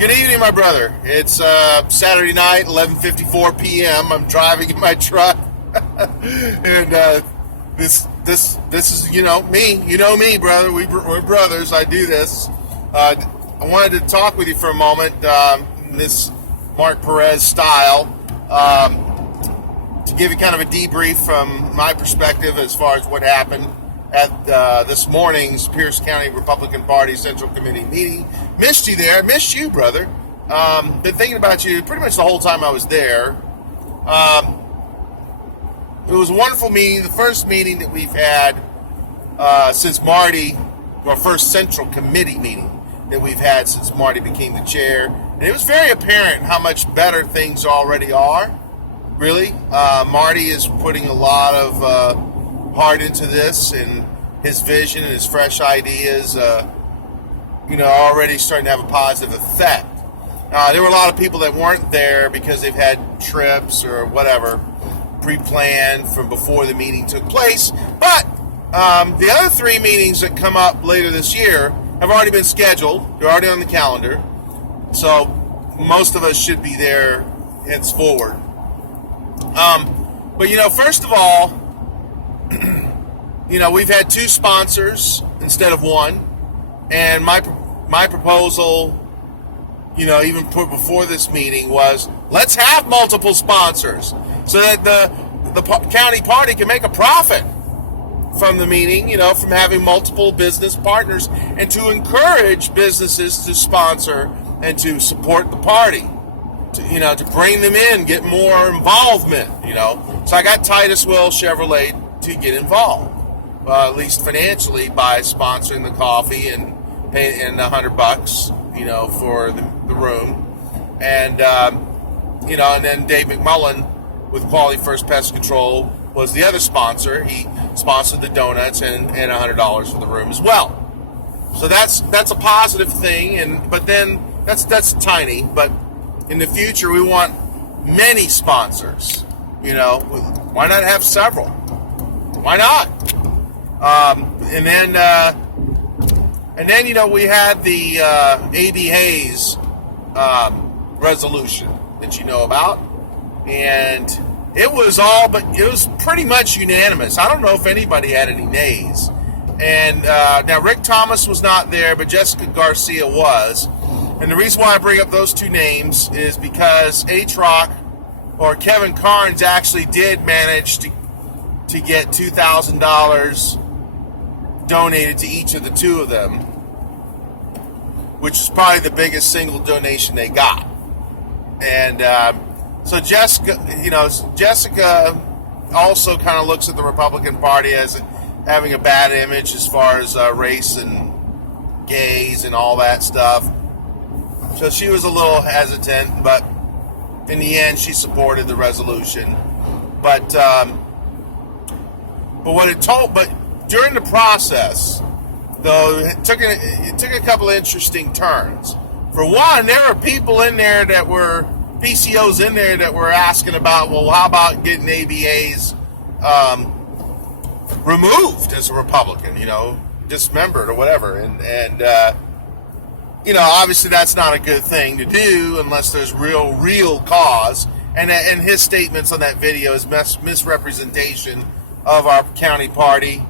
Good evening, my brother. It's Saturday night, 11:54 p.m. I'm driving in my truck, and this is me. You know me, brother. We're brothers. I do this. I wanted to talk with you for a moment, in this Mark Perez style, to give you kind of a debrief from my perspective as far as what happened at this morning's Pierce County Republican Party Central Committee meeting. Missed you there. Missed you, brother. Been thinking about you pretty much the whole time I was there. It was a wonderful meeting. The first meeting that we've had since Marty, our first Central Committee meeting that we've had since Marty became the chair. And it was very apparent how much better things already are. Really. Marty is putting a lot of heart into this, and his vision and his fresh ideas, already starting to have a positive effect. There were a lot of people that weren't there because they've had trips or whatever pre-planned from before the meeting took place. But the other three meetings that come up later this year have already been scheduled. They're already on the calendar. So most of us should be there henceforward. But first of all, we've had two sponsors instead of one, and my proposal, even put before this meeting was, let's have multiple sponsors so that the county party can make a profit from the meeting, from having multiple business partners, and to encourage businesses to sponsor and to support the party, to bring them in, get more involvement, So I got Titus Will Chevrolet to get involved. At least financially, by sponsoring the coffee and paying $100, for the room, and and then Dave McMullen with Quality First Pest Control was the other sponsor. He sponsored the donuts and $100 for the room as well. So that's a positive thing, but then that's tiny. But in the future, we want many sponsors. Why not have several? Why not? And then we had the A.B. Hayes resolution that you know about, and it was pretty much unanimous. I don't know if anybody had any nays. And now Rick Thomas was not there, but Jessica Garcia was. And the reason why I bring up those two names is because A-Troc, or Kevin Carnes, actually did manage to get $2,000 donated to each of the two of them, which is probably the biggest single donation they got. And so Jessica also kind of looks at the Republican Party as having a bad image as far as race and gays and all that stuff. So she was a little hesitant, but in the end, she supported the resolution. But during the process, though, it took a couple of interesting turns. For one, there were people in there that were PCOs in there that were asking about, well, how about getting ABAs removed as a Republican, dismembered or whatever, and obviously that's not a good thing to do unless there's real cause. And his statements on that video is misrepresentation of our county party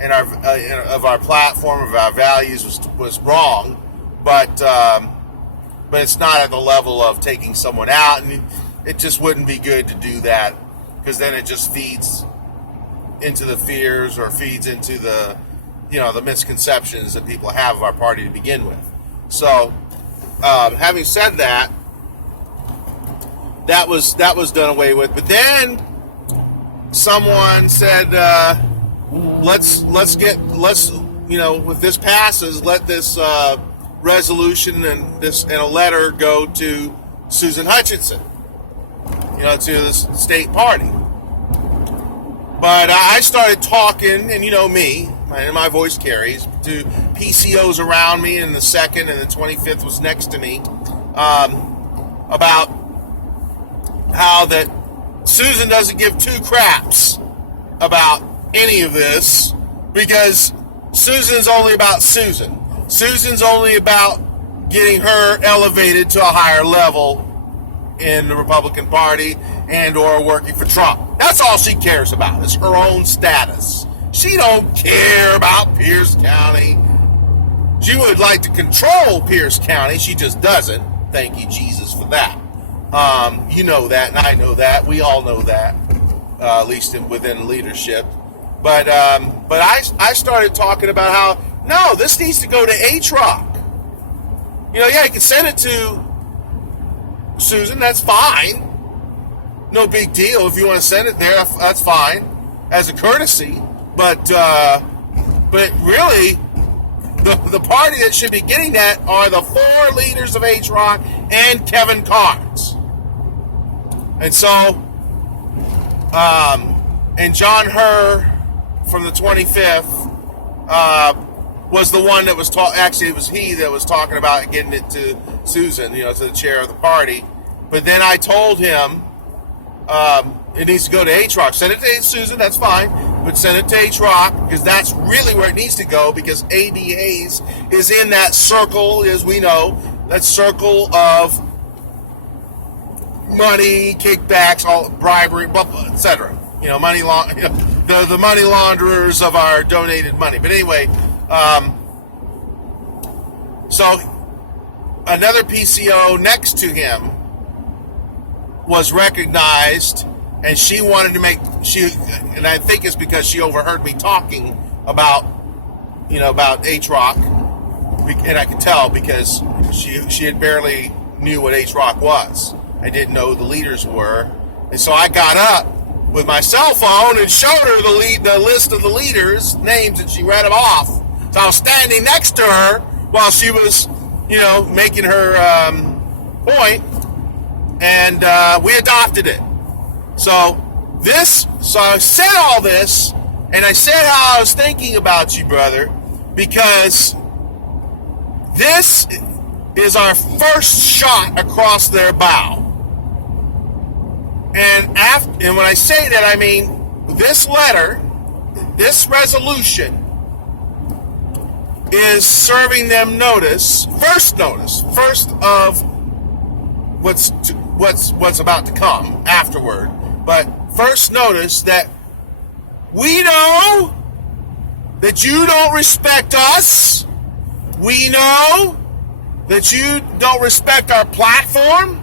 and of our platform, of our values was wrong, but it's not at the level of taking someone out, and it just wouldn't be good to do that, because then it just feeds into the fears or feeds into the the misconceptions that people have of our party to begin with. So, having said that, that was done away with. But then someone said, if this passes, let this resolution and a letter go to Susan Hutchinson, to the state party. But I started talking, and me, and my voice carries, to PCOs around me, and the 2nd and the 25th was next to me, about how that Susan doesn't give two craps about any of this, because Susan's only about Susan. Susan's only about getting her elevated to a higher level in the Republican Party and or working for Trump. That's all she cares about, is her own status. She don't care about Pierce County. She would like to control Pierce County. She just doesn't. Thank you, Jesus, for that. You know that, and I know that. We all know that, at least within leadership. But I started talking about how, no, this needs to go to HROC. You can send it to Susan, that's fine. No big deal. If you want to send it there, that's fine, as a courtesy. But really, the party that should be getting that are the 4 leaders of HROC and Kevin Carnes. And so, and John Herr from the 25th was the one that was actually, it was he that was talking about getting it to Susan, to the chair of the party. But then I told him it needs to go to HROC. Send it to Susan, that's fine, but send it to HROC, because that's really where it needs to go, because A.D. Hayes is in that circle, as we know, that circle of money, kickbacks, all bribery, etc. Money the money launderers of our donated money. But anyway, so another PCO next to him was recognized, and she wanted to and I think it's because she overheard me talking about HROC, and I could tell because she had barely knew what HROC was. I didn't know who the leaders were, and so I got up with my cell phone and showed her the list of the leaders' names, and she read them off. So I was standing next to her while she was, making her point, and we adopted it. So I said all this, and I said how I was thinking about you, brother, because this is our first shot across their bow. And when I say that, I mean this letter, this resolution, is serving them first of what's about to come afterward. But first notice that we know that you don't respect us. We know that you don't respect our platform.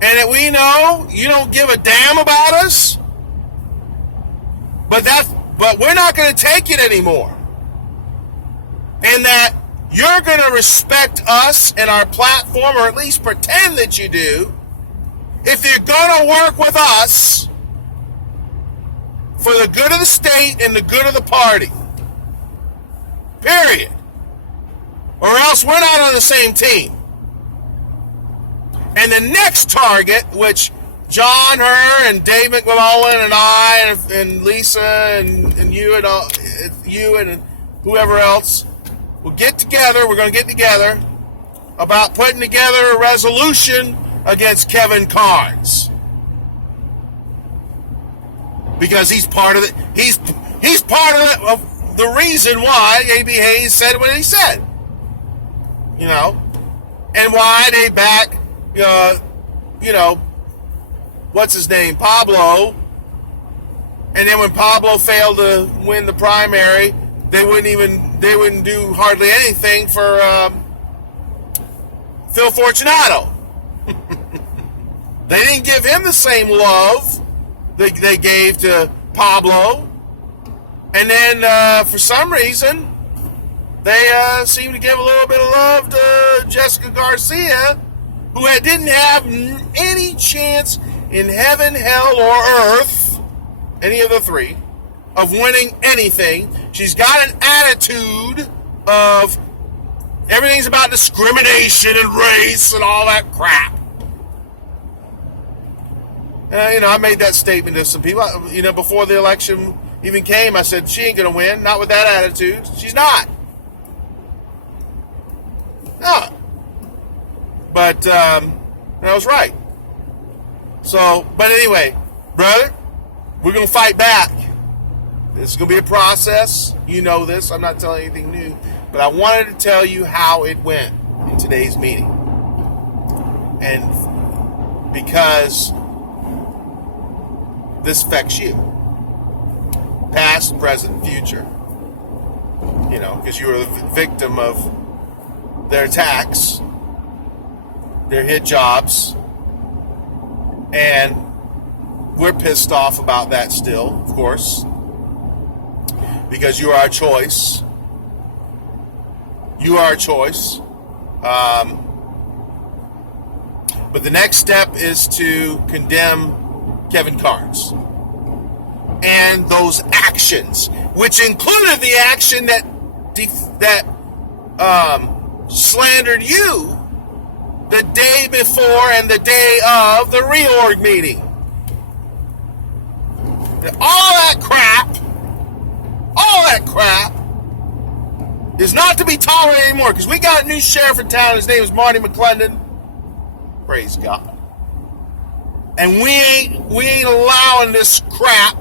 And that we know you don't give a damn about us. But we're not going to take it anymore. And that you're going to respect us and our platform, or at least pretend that you do, if you're going to work with us for the good of the state and the good of the party. Period. Or else we're not on the same team. And the next target, which John Herr and Dave McMullen and I and Lisa and you and whoever else will get together. We're going to get together about putting together a resolution against Kevin Carnes, because he's part of it. He's part of the reason why A.B. Hayes said what he said. And why they back. What's his name? Pablo. And then when Pablo failed to win the primary, they wouldn't do hardly anything for Phil Fortunato. They didn't give him the same love that they gave to Pablo. And then for some reason, they seem to give a little bit of love to Jessica Garcia, who didn't have any chance in heaven, hell, or earth, any of the three, of winning anything. She's got an attitude of everything's about discrimination and race and all that crap. I made that statement to some people. Before the election even came, I said, she ain't going to win, not with that attitude. She's not. No. But I was right. So, but anyway, brother, we're going to fight back. It's going to be a process. You know this. I'm not telling anything new. But I wanted to tell you how it went. today's meeting. And because this affects you. Past, present, future. You know, because you were the victim of their attacks, their hit jobs, and we're pissed off about that still, of course, because you are our choice. You are our choice. But the next step is to condemn Kevin Carnes and those actions, which included the action that slandered you the day before and the day of the reorg meeting. All that crap is not to be tolerated anymore, because we got a new sheriff in town. His name is Marty McClendon. Praise God. And we ain't allowing this crap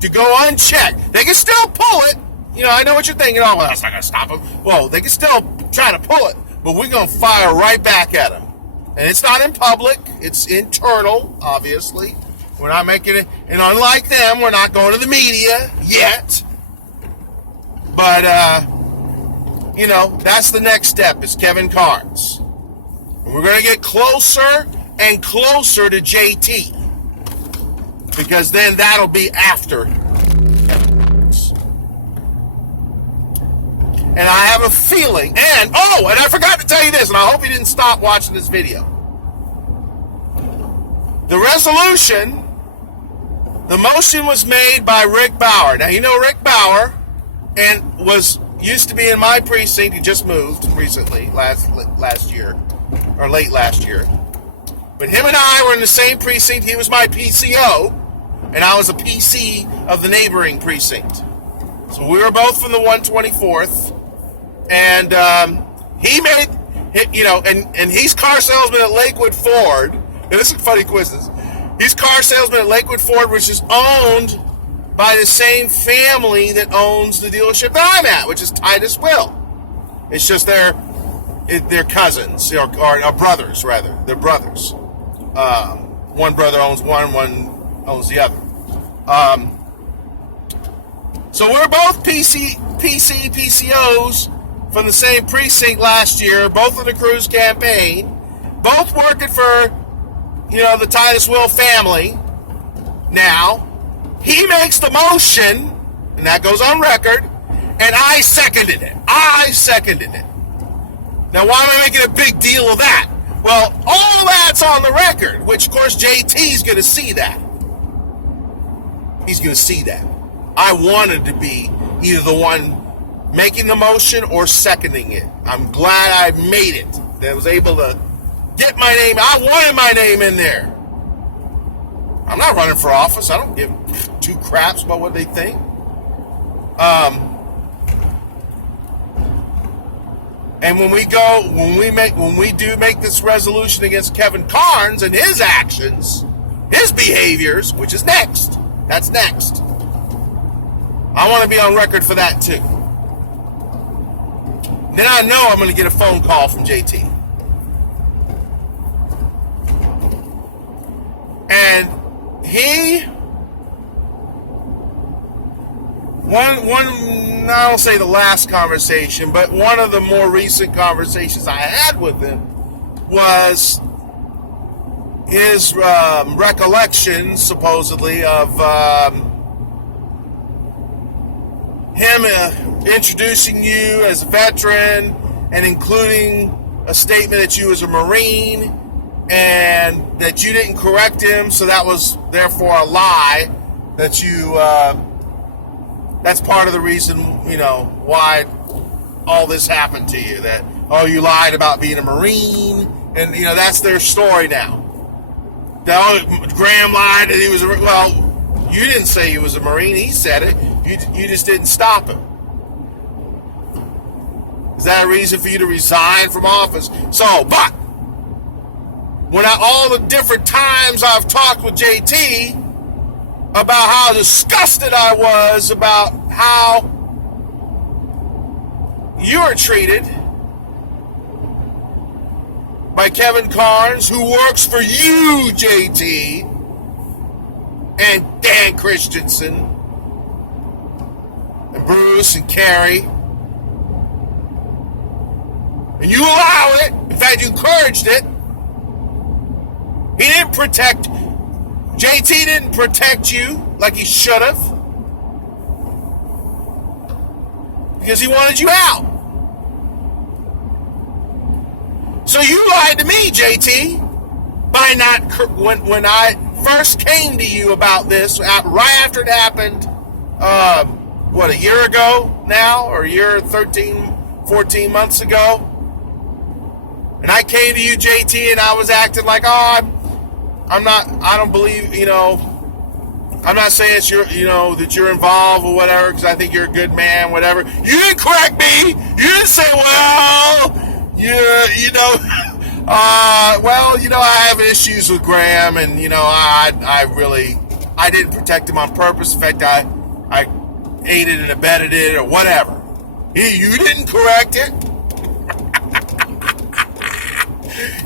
to go unchecked. They can still pull it. You know, I know what you're thinking. Oh, well, that's not going to stop them. Well, they can still try to pull it, but we're going to fire right back at them. And it's not in public. It's internal, obviously. We're not making it. And unlike them, we're not going to the media yet. But, you know, that's the next step, is Kevin Carnes. We're going to get closer and closer to JT, because then that'll be after. And I have a feeling, and I forgot to tell you this, and I hope you didn't stop watching this video. The resolution, the motion was made by Rick Bauer. Now, you know Rick Bauer, and used to be in my precinct. He just moved recently, last year, or late last year. But him and I were in the same precinct. He was my PCO, and I was a PC of the neighboring precinct. So we were both from the 124th, and he made, you know, and he's car salesman at Lakewood Ford. And this is funny quizzes. He's car salesman at Lakewood Ford, which is owned by the same family that owns the dealership that I'm at, which is Titus Will. It's just they're cousins, or brothers, rather. They're brothers. One brother owns one owns the other. So we're both PCOs from the same precinct last year, both in the Cruz campaign, both working for, you know, the Titus Will family. Now, he makes the motion, and that goes on record, and I seconded it. Now, why am I making a big deal of that? Well, all that's on the record, which, of course, JT's going to see that. He's going to see that. I wanted to be either the one making the motion or seconding it. I'm glad I made it. That I was able to get my name. I wanted my name in there. I'm not running for office. I don't give two craps about what they think. And when we do make this resolution against Kevin Carnes and his actions, his behaviors, which is next. That's next. I want to be on record for that too. Then I know I'm going to get a phone call from JT. And I don't say the last conversation, but one of the more recent conversations I had with him was his recollection, supposedly, of him introducing you as a veteran and including a statement that you was a Marine and that you didn't correct him, so that was therefore a lie, that you that's part of the reason, you know, why all this happened to you, that, oh, you lied about being a Marine, and, you know, that's their story now. Graham lied that he was well, you didn't say he was a Marine, he said it, you just didn't stop him. Is that a reason for you to resign from office? So, but when all the different times I've talked with JT about how disgusted I was about how you were treated, by Kevin Carnes, who works for you, JT, and Dan Christensen, and Bruce and Carrie. And you allow it. In fact, you encouraged it. JT didn't protect you like he should have. Because he wanted you out. So you lied to me, JT, by not, when I first came to you about this, right after it happened, a year ago now, or a year, 13, 14 months ago. And I came to you, JT, and I was acting like, I don't believe, I'm not saying it's that you're involved or whatever, because I think you're a good man, whatever. You didn't correct me. You didn't say, I have issues with Graham, and, I didn't protect him on purpose. In fact, I aided and abetted it or whatever. You didn't correct it.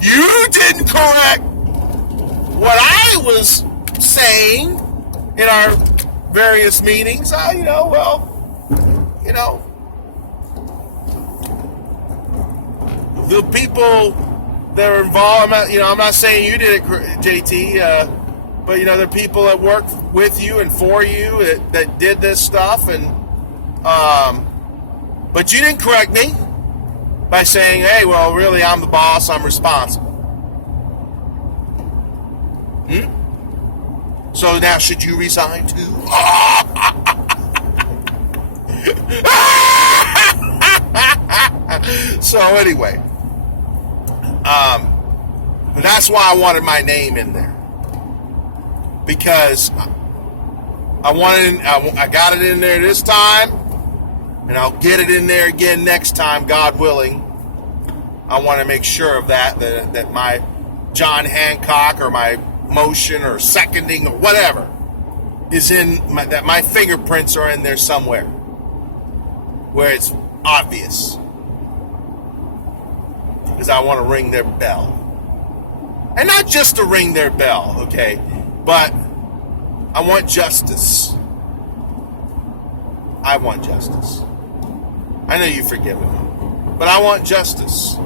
You didn't correct what I was saying in our various meetings. The people that are involved, I'm not saying you did it, JT, but, the people that work with you and for you that did this stuff, and but you didn't correct me by saying, hey, well, really, I'm the boss, I'm responsible. So now, should you resign too? So anyway, that's why I wanted my name in there, because I got it in there this time, and I'll get it in there again next time, God willing. I want to make sure of that my John Hancock or my motion or seconding or whatever is that my fingerprints are in there somewhere where it's obvious, because I want to ring their bell. And not just to ring their bell, okay, but I want justice. I want justice. I know you've forgiven me, but I want justice.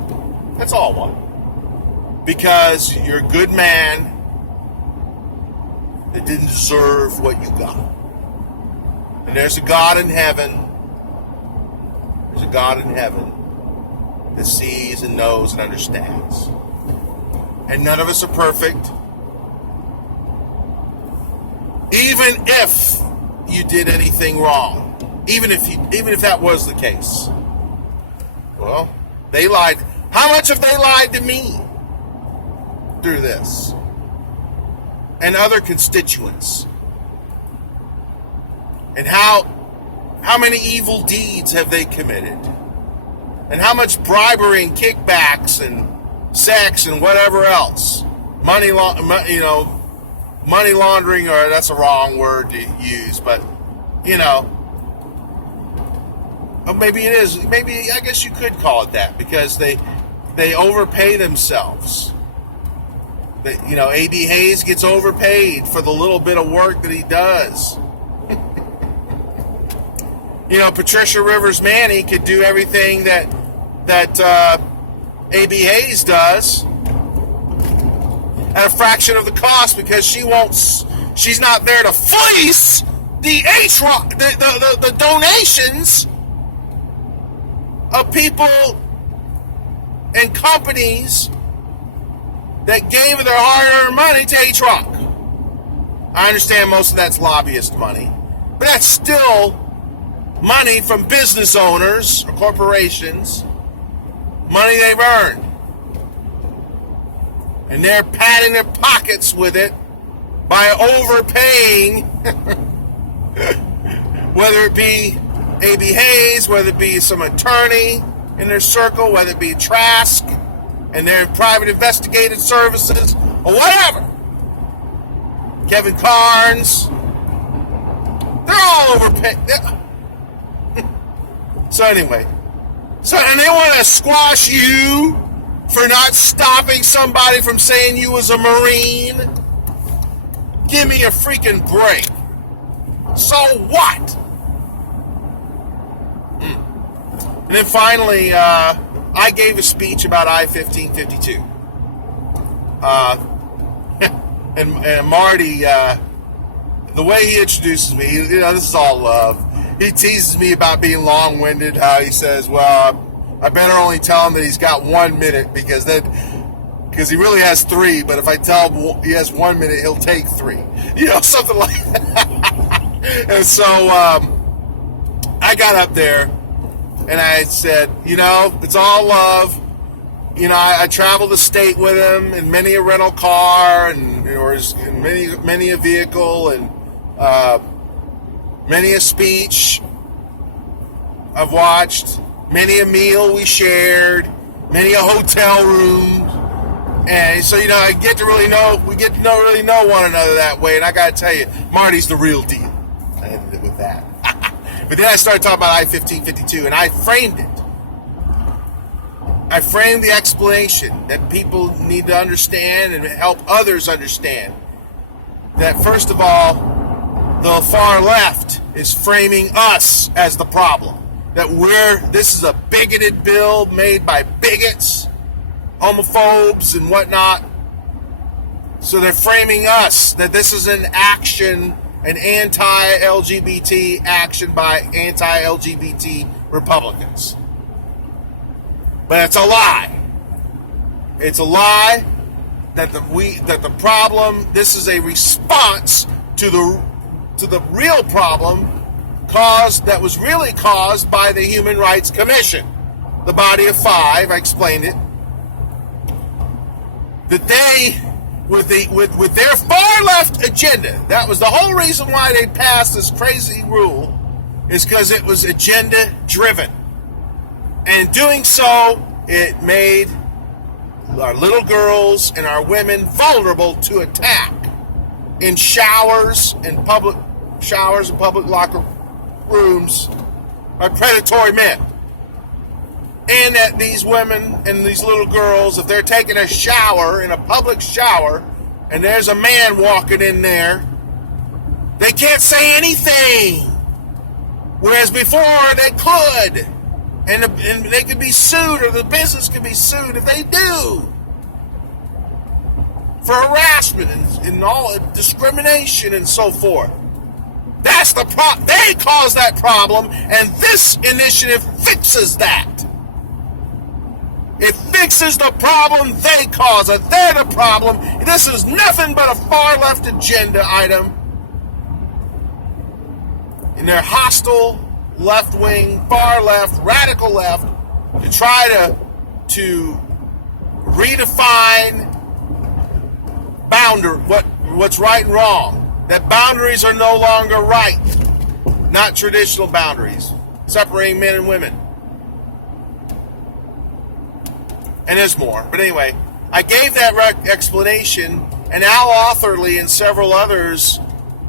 That's all I want. Because you're a good man that didn't deserve what you got. And there's a God in heaven. There's a God in heaven that sees and knows and understands. And none of us are perfect. Even if you did anything wrong. Even if that was the case. Well, they lied. How much have they lied to me through this? And other constituents? And how many evil deeds have they committed? And how much bribery and kickbacks and sex and whatever else? Money laundering, or that's a wrong word to use, but or maybe it is. Maybe, I guess you could call it that, because they overpay themselves. A.B. Hayes gets overpaid for the little bit of work that he does. Patricia Rivers Manny could do everything that A.B. Hayes does at a fraction of the cost, because she's not there to fleece the donations of people and companies that gave their hard-earned money to H-Rock. I understand most of that's lobbyist money, but that's still money from business owners or corporations, money they've earned. And they're padding their pockets with it by overpaying, whether it be A.B. Hayes, whether it be some attorney in their circle, whether it be Trask and their private investigative services, or whatever. Kevin Carnes. They're all overpaid. So anyway. And they want to squash you for not stopping somebody from saying you was a Marine? Give me a freaking break. So what? And then finally, I gave a speech about I-1552. And Marty, the way he introduces me, this is all love. He teases me about being long-winded. He says, well, I better only tell him that he's got 1 minute because he really has 3, but if I tell him he has 1 minute, he'll take 3. Something like that. And so I got up there and I said, it's all love. I traveled the state with him in many a rental car or in many a vehicle and many a speech I've watched, many a meal we shared, many a hotel room. And so, I get to really know one another that way. And I got to tell you, Marty's the real deal. I ended it with that. But then I started talking about I-1552, and I framed it. I framed the explanation that people need to understand and help others understand. That, first of all, the far left is framing us as the problem. That this is a bigoted bill made by bigots, homophobes, and whatnot. So they're framing us that this is an anti-LGBT action by anti-LGBT Republicans. But it's a lie. It's a lie that the problem, this is a response to the real problem that was really caused by the Human Rights Commission, the body of 5. I explained it. That they, with their far left agenda, that was the whole reason why they passed this crazy rule, is because it was agenda driven. And doing so, it made our little girls and our women vulnerable to attack in showers and public locker rooms by predatory men. And that these women and these little girls, if they're taking a shower in a public shower and there's a man walking in there, they can't say anything. Whereas before they could. And they could be sued, or the business could be sued if they do. For harassment and all discrimination and so forth. That's the problem. They caused that problem, and this initiative fixes that. It fixes the problem they cause. They're the problem. This is nothing but a far left agenda item. And they're hostile, left wing, far left, radical left, to try to redefine what's right and wrong. That boundaries are no longer right, not traditional boundaries, separating men and women. And there's more. But anyway, I gave that explanation, and Al Authorley and several others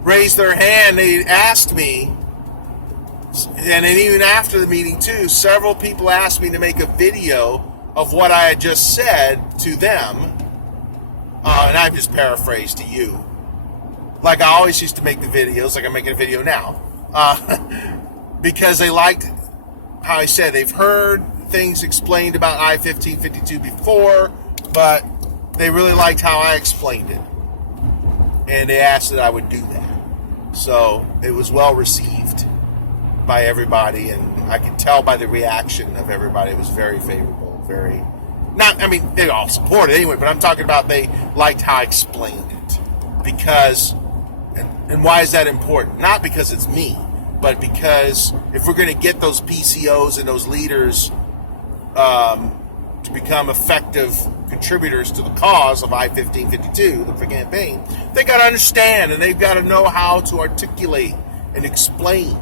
raised their hand. They asked me, and then even after the meeting too, several people asked me to make a video of what I had just said to them. And I've just paraphrased to you. Like I always used to make the videos, like I'm making a video now. Because they liked how I said. They've heard things explained about I-1552 before, but they really liked how I explained it. And they asked that I would do that. So it was well received by everybody, and I could tell by the reaction of everybody it was very favorable, they all supported it anyway, but I'm talking about they liked how I explained it. Because, and why is that important? Not because it's me, but because if we're going to get those PCOs and those leaders to become effective contributors to the cause of I-1552, the campaign, they got to understand and they've got to know how to articulate and explain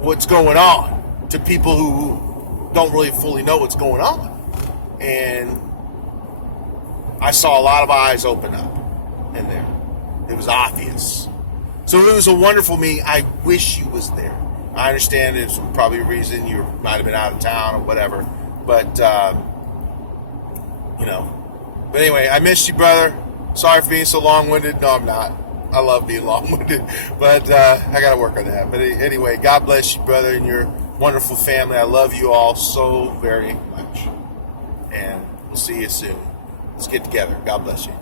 what's going on to people who don't really fully know what's going on. And I saw a lot of eyes open up in there. It was obvious. So it was a wonderful meeting. I wish you was there. I understand it's probably a reason you might have been out of town or whatever, but you know. But anyway, I missed you, brother. Sorry for being so long-winded. No, I'm not. I love being long-winded, but I got to work on that. But anyway, God bless you, brother, and your wonderful family. I love you all so very much. And we'll see you soon. Let's get together. God bless you.